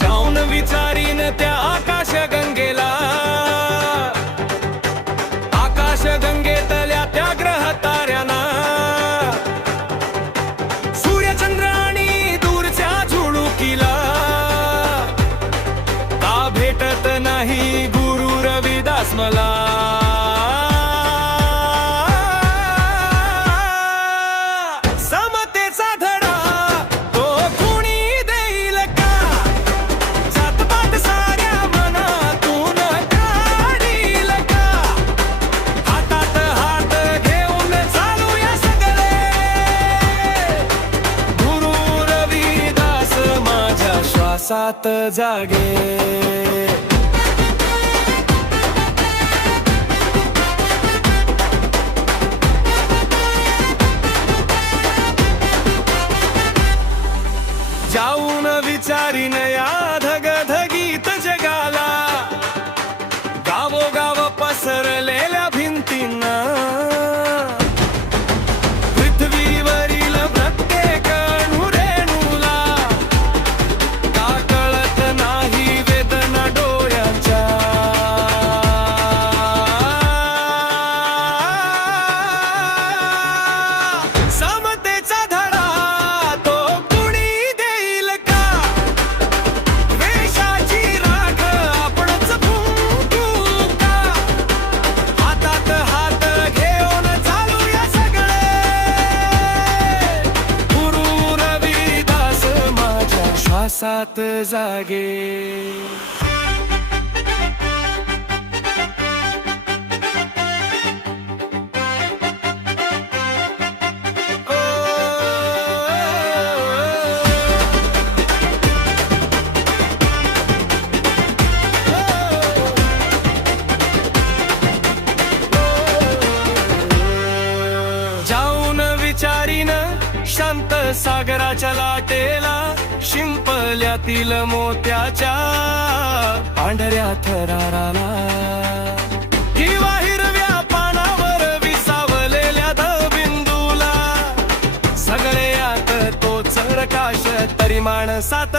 जाऊन विचारीन त्या आकाश गंगेला, आकाश गंगेतल्या त्या ग्रह ताऱ्यांना, सूर्यचंद्र आणि दूरच्या झुळुकीला. का भेटत नाही गुरु रविदास मला? समतेचा धडा तो कुणी देईल का? जातपात साऱ्या मनातून काढील का? हातात हात घेऊन चालूया सगळे, गुरु रविदास माझ्या श्वासात जागे. जाऊन विचारीन या धगधगीत जगाला, गावोगाव पसरलेल्या भिंतींना, पृथ्वीवरील प्रत्येक अणुरेणूला. का कळत नाही वेदना डोळ्यांच्या? समतेचा धडा तो कुणी देईल का? वेशाची राख आपणच फुंकू का? हातात हात घेऊन चालूया सगळे, गुरु रविदास माझ्या श्वासात जागे. जाऊन विचारीन शांत सागराच्या लाटेला, शिंपल्यातील मोत्याच्या पांढऱ्या थराराला, किंवा हिरव्या पानावर विसावलेल्या दबिंदूला. सगळे यात तोच प्रकाश तरी माणसात